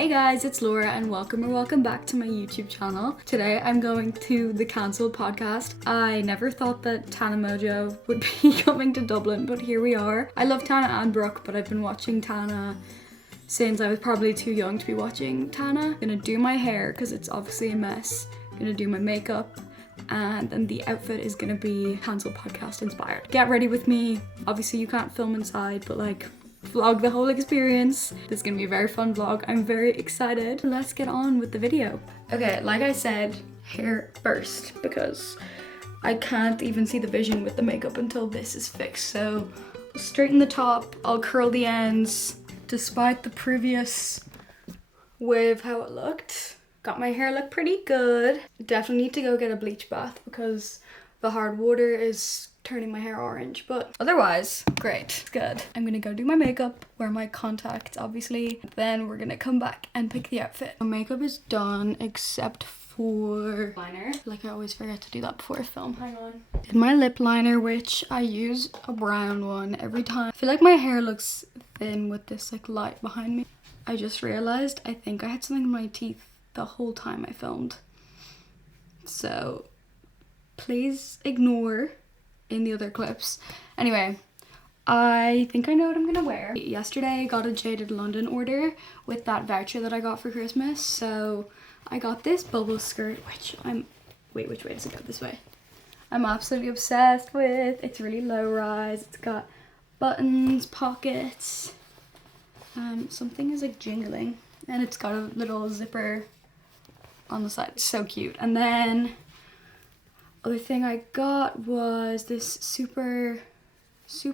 Hey guys, it's Laura and welcome back to my YouTube channel. Today I'm going to the cancelled podcast. I never thought that Tana Mojo would be coming to Dublin, but here we are. I love Tana and Brooke, but I've been watching Tana since I was probably too young to be watching Tana. I'm gonna do my hair because it's obviously a mess. I'm gonna do my makeup, and then the outfit is gonna be cancelled podcast inspired. Get ready with me. Obviously you can't film inside, but like vlog the whole experience. This is gonna be a very fun vlog. I'm very excited. Let's get on with the video. Okay, like I said, hair first because I can't even see the vision with the makeup until this is fixed. So I'll straighten the top, I'll curl the ends. Despite the previous way of how it looked, got my hair look pretty good. Definitely need to go get a bleach bath because the hard water is turning my hair orange, but otherwise great. It's good. I'm gonna go do my makeup, wear my contacts obviously, then we're gonna come back and pick the outfit. My makeup is done except for liner. Like I always forget to do that before I film. Hang on. Did my lip liner, which I use a brown one every time. I feel like my hair looks thin with this like light behind me. I just realized I think I had something in my teeth the whole time I filmed, so please ignore in the other clips. Anyway, I think I know what I'm gonna wear. Yesterday I got a Jaded London order with that voucher that I got for Christmas, so I got this bubble skirt, which wait, which way does it go? This way. I'm absolutely obsessed with. It's really low rise. It's got buttons, pockets, something is like jingling, and it's got a little zipper on the side. It's so cute. And then other thing I got was this super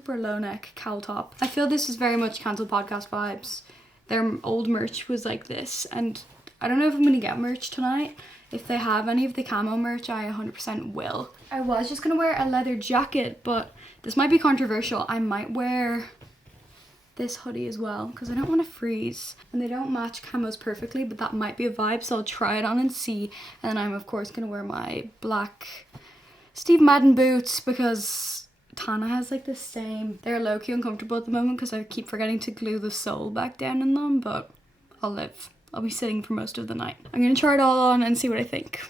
low neck cowl top. I feel this is very much cancelled podcast vibes. Their old merch was like this, and I don't know if I'm gonna get merch tonight. If they have any of the camo merch, I 100% will. I was just gonna wear a leather jacket, but this might be controversial. I might wear this hoodie as well because I don't want to freeze, and they don't match camos perfectly, but that might be a vibe, so I'll try it on and see. And then I'm of course gonna wear my black Steve Madden boots because Tana has like the same. They're low-key uncomfortable at the moment because I keep forgetting to glue the sole back down in them, but I'll live. I'll be sitting for most of the night. I'm gonna try it all on and see what I think.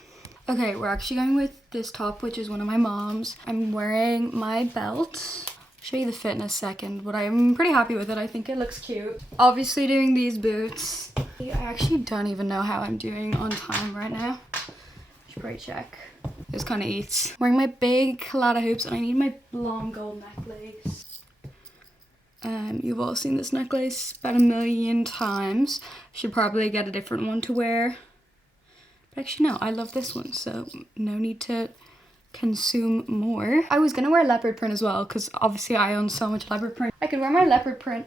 Okay, we're actually going with this top, which is one of my mom's. I'm wearing my belt. Show you the fit in a second, but I'm pretty happy with it. I think it looks cute. Obviously doing these boots. I actually don't even know how I'm doing on time right now. Should probably check. This kind of eats. I'm wearing my big colada hoops, and I need my blonde gold necklace. You've all seen this necklace about a million times. Should probably get a different one to wear. But actually no, I love this one, so no need to consume more. I was gonna wear leopard print as well because obviously I own so much leopard print. I could wear my leopard print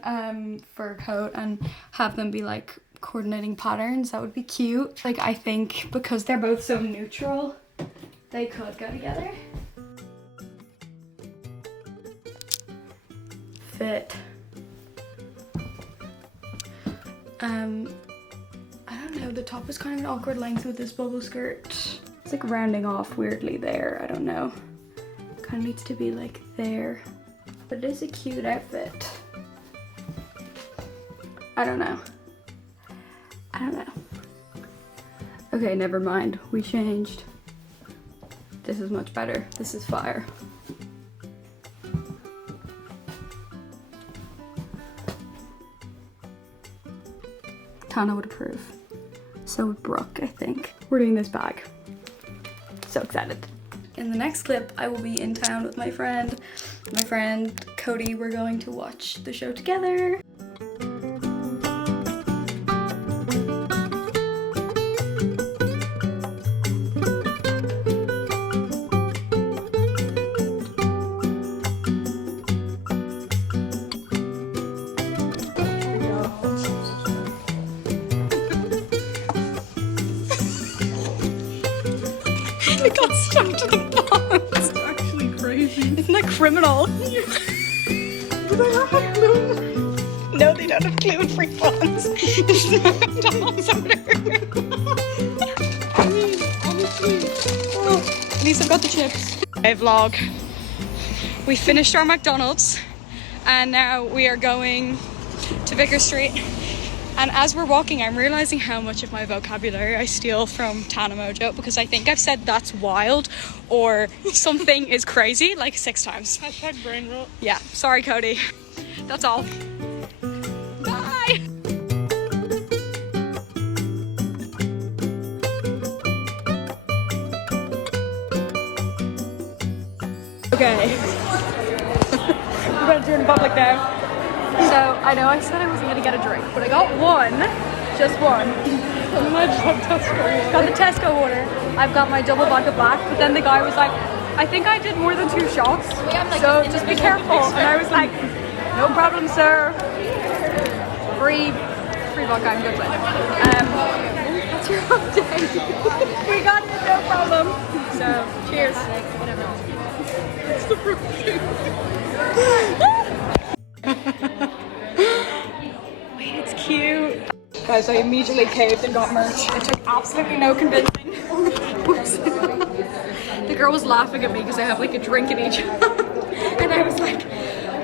fur coat and have them be like coordinating patterns. That would be cute. Like I think because they're both so neutral, they could go together. Fit. I don't know, the top is kind of an awkward length with this bubble skirt. It's like rounding off weirdly there, I don't know. Kind of needs to be like there. But it is a cute outfit. I don't know. Okay, never mind. We changed. This is much better. This is fire. Tana would approve. So would Brooke, I think. We're doing this bag. So excited. In the next clip, I will be in town with my friend Cody. We're going to watch the show together. It got stuck to the box. That's actually crazy. Isn't that criminal? Do they not have glue? No, they don't have gluten-free buns. This is my McDonald's order. I mean, honestly. Oh, at least I've got the chips. Hey vlog. We finished our McDonald's and now we are going to Vicar Street And as we're walking, I'm realizing how much of my vocabulary I steal from Tana Mojo, because I think I've said "that's wild" or "something is crazy" like 6 times. Hashtag brain rot. Yeah, sorry Cody. That's all. Bye! Okay. We're gonna do it in public now. So, I know I said I wasn't gonna get a drink, but I got one. Just one. Got the Tesco order. I've got my double vodka black, but then the guy was like, I think I did more than 2 shots, so just be careful. And I was like, no problem, sir. Free vodka, I'm good with. That's your update. We got it, no problem. So, cheers. It's the fruitcake. Wait, it's cute. Guys, I immediately caved and got merch. It took absolutely no convincing. The girl was laughing at me because I have like a drink in each hand. And I was like,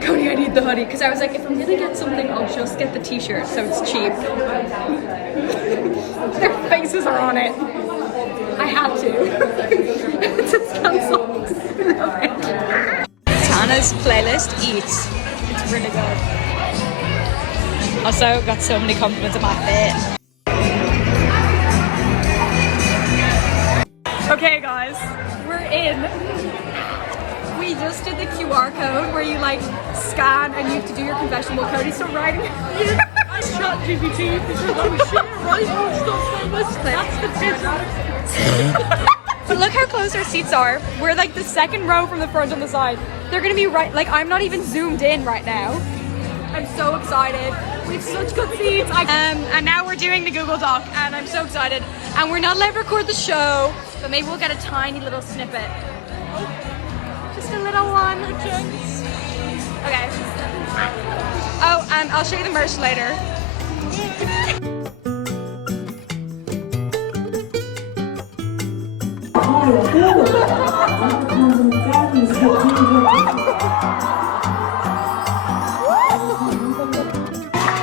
Cody, I need the hoodie. Because I was like, if I'm gonna get something, I'll just get the t-shirt so it's cheap. Their faces are on it. I had to. It's just cancelled. Tana's playlist eats. It's really good. Also, got so many compliments on my fit. Okay guys, we're in. We just did the QR code where you like scan and you have to do your confession while Cody's still writing. I shot GPT because I was shit right stuff so much. That's the picture. But look how close our seats are. We're like the second row from the front on the side. They're gonna be right, like I'm not even zoomed in right now. I'm so excited. We have such good seats. And now we're doing the Google Doc and I'm so excited. And we're not allowed to record the show, but maybe we'll get a tiny little snippet. Just a little one. Okay. Oh, and I'll show you the merch later.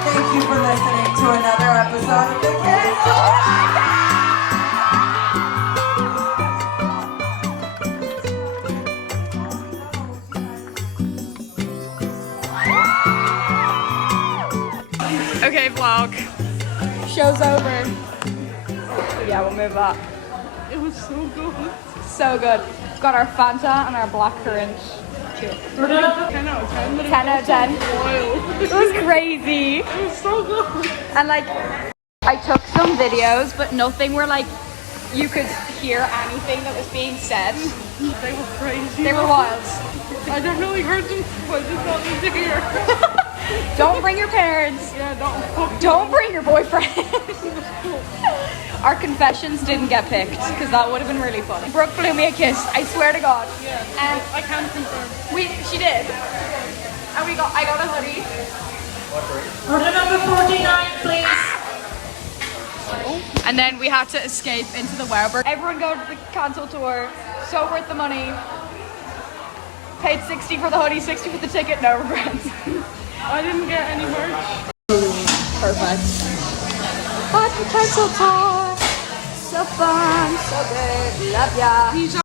Thank you for listening to another episode of The Cancel. Okay, vlog. Show's over. Yeah, we'll move that. It was so good. So good. We've got our Fanta and our blackcurrant. 10 out of 10. 10 out of 10. Wild. It was crazy. It was so good. And like, I took some videos, but nothing where like you could hear anything that was being said. They were crazy. They were wild. I definitely heard them, but I did not need to hear. Don't bring your parents. Yeah, Don't bring your boyfriend. Our confessions didn't get picked because that would have been really funny. Brooke blew me a kiss. I swear to God. Yeah, And I can confirm. she did. And I got a hoodie. Order number 49, please. And then we had to escape into the Wowberg. Everyone go to the cancel tour. So worth the money. Paid 60 for the hoodie, 60 for the ticket, no regrets. I didn't get any merch. Perfect. But the cancel tour. So fun, so good. Love ya.